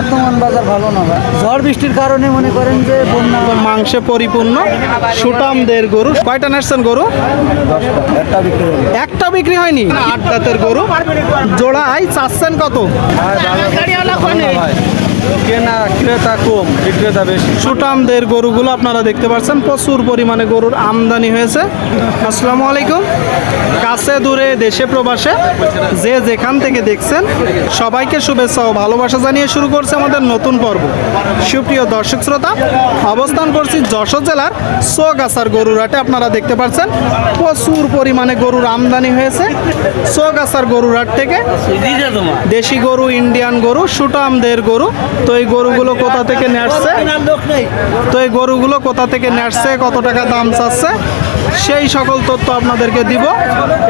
বর্তমান বাজার ভালো না ভাই? ঝড় বৃষ্টির কারণে মনে করেন যে বন্যা মাংসে পরিপূর্ণ। সুটামদের গরু। কয়টা নাচছেন গরু? একটা বিক্রি হলো একটা বিক্রি হয়নি আট দাঁতের গরু জোড়াই চাচ্ছেন কত কেনা ক্রেতা কম বিক্রেতা বেশি। সুটামদের গরুগুলো আপনারা দেখতে পাচ্ছেন প্রচুর পরিমাণে গরুর আমদানি হয়েছে। আসসালামু আলাইকুম। কাছে দূরে দেশে প্রবাসে যে যেখান থেকে দেখছেন সবাইকে শুভেচ্ছা ও ভালোবাসা জানিয়ে শুরু করছে আমাদের নতুন পর্ব। সুপ্রিয় দর্শক শ্রোতা অবস্থান করছি যশোর জেলার সোগাছার গরুর হাটে। আপনারা দেখতে পাচ্ছেন প্রচুর পরিমাণে গরুর আমদানি হয়েছে। সোগাছার গরুর হাট থেকে দেশি গরু ইন্ডিয়ান গরু সুটামদের গরু তো এই গরুগুলো কোথা থেকে নেড়ছে তো এই গরুগুলো কোথা থেকে নেড়ছে কত টাকা দাম চাচ্ছে, সেই সকল তথ্য আপনাদেরকে দিব।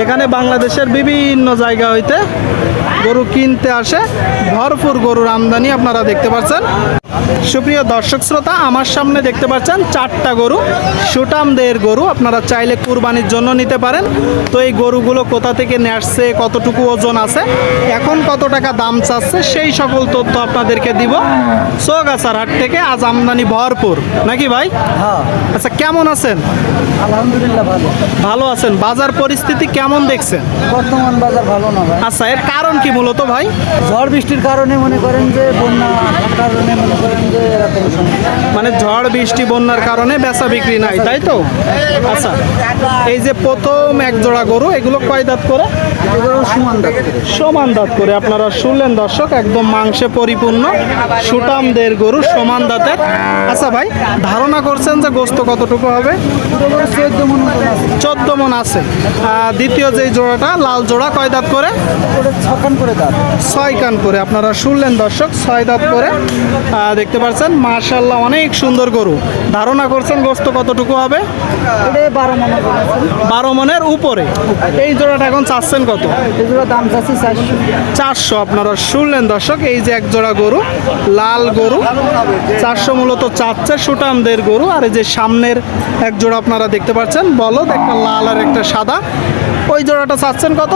এখানে বাংলাদেশের বিভিন্ন জায়গা হইতে গরু কিনতে আসে। ভরপুর গরুর আমদানি আপনারা দেখতে পাচ্ছেন। সুপ্রিয় দর্শক শ্রোতা আমার সামনে দেখতে পাচ্ছেন চারটা গরু। সুটামদের গরু আপনারা চাইলে কুরবানির জন্য নিতে পারেন। তো এই গরুগুলো কোথা থেকে নেসছে কতটুকু ওজন আছে এখন কত টাকা দাম চাচ্ছে সেই সকল তথ্য আপনাদেরকে দিব। সোগাছার হাট থেকে আজ আমদানি ভরপুর। নাকি ভাই? হ্যাঁ। আচ্ছা কেমন আছেন? আলহামদুলিল্লাহ ভালো। ভালো আছেন। বাজার পরিস্থিতি কেমন দেখছেন? বর্তমান বাজার ভালো না ভাই। আচ্ছা এর কারণ কি মূলত ভাই? ঝড় বৃষ্টির কারণে মনে করেন যে বন্যা কারণে মনে ঝড়, বৃষ্টি, বন্যার কারণে বেচা বিক্রি নাই, তাই তো? আচ্ছা এই যে প্রথম এক জোড়া গরু, এগুলো কয় দাঁত করে? সমান দাঁত করে, আপনারা শুনলেন দর্শক, একদম মাংসে পরিপূর্ণ, সুটামদের গরু, সমান দাঁতের। আচ্ছা ভাই, ধারণা করছেন যে গোস্ত কতটুকু হবে? চোদ্দ মন আছে। দ্বিতীয় যে জোড়াটা, লাল জোড়া কয় দাঁত করে? করে দাম ছয় কান করে আপনারা শুনলেন দর্শক ছয় দাঁত করে দেখতে পাচ্ছেন মার্শাল্লাহ অনেক সুন্দর গরু। ধারণা করছেন গোস্ত কতটুকু হবে? বারো মন মনের উপরে। এই জোড়াটা এখন চাচ্ছেন কত? দাম চাচ্ছি চারশো। চারশো আপনারা শুনলেন দর্শক এই যে এক জোড়া গরু লাল গরু চারশো মূলত চাচ্ছে সুটামদের গরু আর এই যে সামনের এক জোড়া আপনারা দেখতে পাচ্ছেন বলদ একটা লাল আর একটা সাদা। ওই জোড়াটা চাচ্ছেন কত?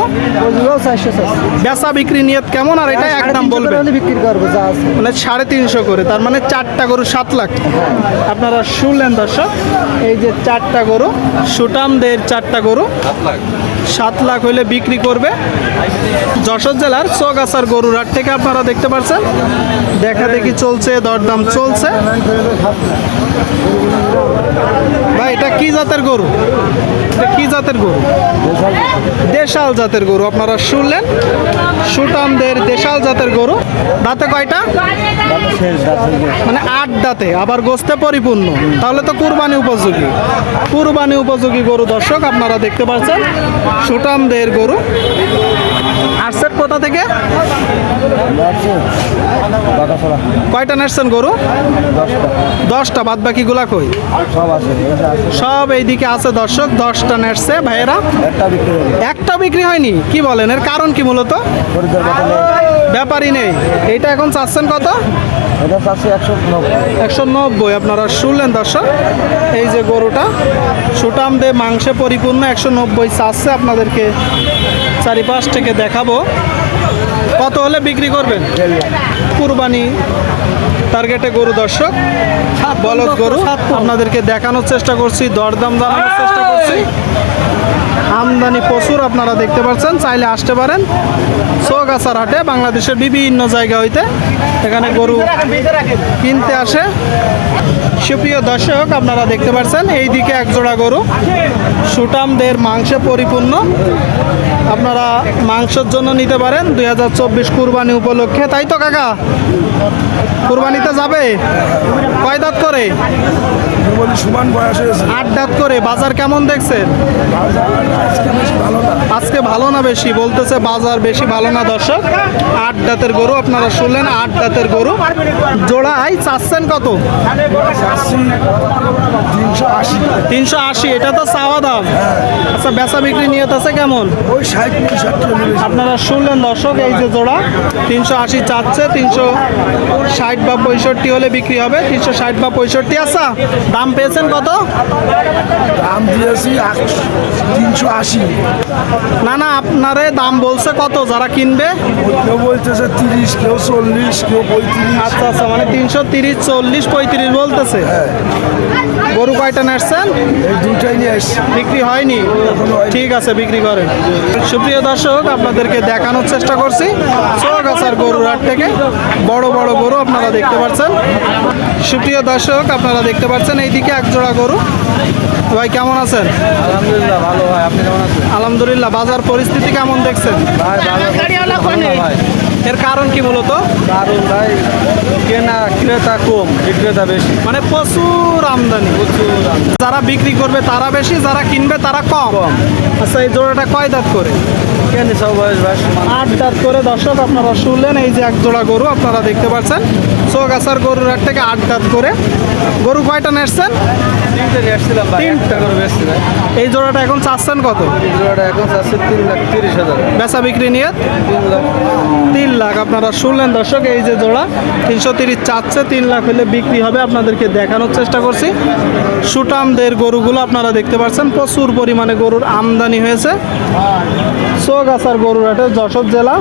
বেচা বিক্রি নিয়ত কেমন? আর এটা একদম বলবেন। বিক্রি করব মানে সাড়ে তিনশো করে তার মানে চারটা গরু সাত লাখ। আপনারা শুনলেন দর্শক এই যে চারটা গরু সুটামদের চারটা গরু সাত লাখ হইলে বিক্রি করবে যশোর জেলার চৌগাছার গরুর হাট থেকে আপনারা দেখতে পাচ্ছেন দেখা দেখি চলছে দরদাম চলছে। ভাই এটা কি জাতের গরু? এটা কি জাতের গরু? দেশাল জাতের গরু। আপনারা শুনলেন? সুটামদের দেশাল জাতের গরু। দাঁতে কয়টা? মানে আট দাঁতে, আবার গোস্তে পরিপূর্ণ। তাহলে তো কুরবানি উপযোগী। কুরবানি উপযোগী গরু দর্শক, আপনারা দেখতে পাচ্ছেন সুটামদের গরু। আসছেন কোথা থেকে? কয়টা নাচছেন গরু? দশটা বাদ বাকিগুলা কই? সব এইদিকে আছে দর্শক, দশটা নেটছে ভাইয়েরা। একটা বিক্রি হয়নি, কি বলেন? এর কারণ কি মূলত? ব্যাপারই নেই। এইটা এখন চাচ্ছেন কত? একশো নব্বই, আপনারা শুনলেন দর্শক? এই যে গরুটা, সুটাম দে মাংসে পরিপূর্ণ একশো নব্বই চাচ্ছে আপনাদেরকে চারিপাশ থেকে দেখাবো। কত হলে বিক্রি করবেন? কুরবানি টার্গেটে গরু দর্শক বলদ গরু। আপনাদেরকে দেখানোর চেষ্টা করছি দরদাম জানানোর চেষ্টা করছি। আমদানি প্রচুর আপনারা দেখতে পাচ্ছেন চাইলে আসতে পারেন। সোগাছার হাটে বাংলাদেশের বিভিন্ন জায়গা হইতে এখানে গরু কিনতে আসে। সুপ্রিয় দর্শক, আপনারা দেখতে পাচ্ছেন এই দিকে এক জোড়া গরু। সুটামদের মাংসে পরিপূর্ণ। আপনারা মাংসের জন্য নিতে পারেন, দুই হাজার চব্বিশ কুরবানি উপলক্ষে। তাই তো, কাকা? কুরবানিতে যাবে? কয় দাঁত করে? বলি, সমান বয়স হয়েছে। আট দাঁত করে, বাজার কেমন দেখছেন আজকে ভালো না বেশি? বলতেছে বাজার বেশি ভালো না, দর্শক। আট দাঁতের গরু আপনারা শুনলেন, আট দাঁতের গরু। জোড়াই চাচ্ছেন কত? তিনশো আশি, এটা তো চাওয়া দাম। আচ্ছা বেচা বিক্রি নিয়ত আছে কেমন? আপনারা শুনলেন, দর্শক, এই যে জোড়া। তিনশো আশি চাচ্ছে, তিনশো ষাট বা পঁয়ষট্টি হলে বিক্রি হবে। তিনশো ষাট বা পঁয়ষট্টি আসা দাম পেয়েছেন কত? দাম দিয়েছি তিনশো আশি। না না আপনারে দাম বলছে কত? যারা কিনবে? কেউ বলতেছে তিরিশ কেউ চল্লিশ কেউ পঁয়ত্রিশ। আচ্ছা আচ্ছা মানে তিনশো তিরিশ চল্লিশ পঁয়ত্রিশ বলতেছে। গরু কয়টা নাড়ছেন এই দুটাই নিয়ে বিক্রি হয়নি? ঠিক আছে বিক্রি করেন। সুপ্রিয় দর্শক আপনাদেরকে দেখানোর চেষ্টা করছি। চৌগাছার গরুর হাট থেকে বড় বড় গরু আপনারা দেখতে পাচ্ছেন। সুপ্রিয় দর্শক আপনারা দেখতে পাচ্ছেন এইদিকে এক জোড়া গরু। ভাই কেমন আছেন? আলহামদুলিল্লাহ ভালো ভাই। আপনি কেমন আছেন? আলহামদুলিল্লাহ বাজার পরিস্থিতি কেমন দেখছেন? ভাই ভালো। ভাই। এর কারণ কি মূলত? দারুণ ভাই কেনা ক্রেতা কম বিক্রেতা বেশি। মানে প্রচুর আমদানি। প্রচুর যারা বিক্রি করবে তারা বেশি যারা কিনবে তারা কম। আচ্ছা এই জোড়াটা কয় দাঁত করে? আট করে দর্শক আপনারা শুনলেন, এই যে এক জোড়া গরু আপনারা দেখতে পাচ্ছেন। চৌগাছার গরুর হাট থেকে আট দাঁত করে। গরু কয়টা নেসছেন তিনটে নিয়ে আসছিলাম ভাই। তিনটা। করে বেশি ভাই। এই জোড়াটা এখন চাচ্ছেন কত? এই জোড়াটা এখন চাচ্ছে তিন লাখ তিরিশ হাজার। বেচা বিক্রি নিয়ে? তিন লাখ। তিন লাখ। আপনারা শুনলেন দর্শক এই যে জোড়া তিনশো তিরিশ চাচ্ছে তিন লাখ হলে বিক্রি হবে। আপনাদেরকে দেখানোর চেষ্টা করছি। সুটামদের গরুগুলো আপনারা দেখতে পাচ্ছেন প্রচুর পরিমাণে গরুর আমদানি হয়েছে। চৌগাছার গরুর হাটে যশোর জেলা।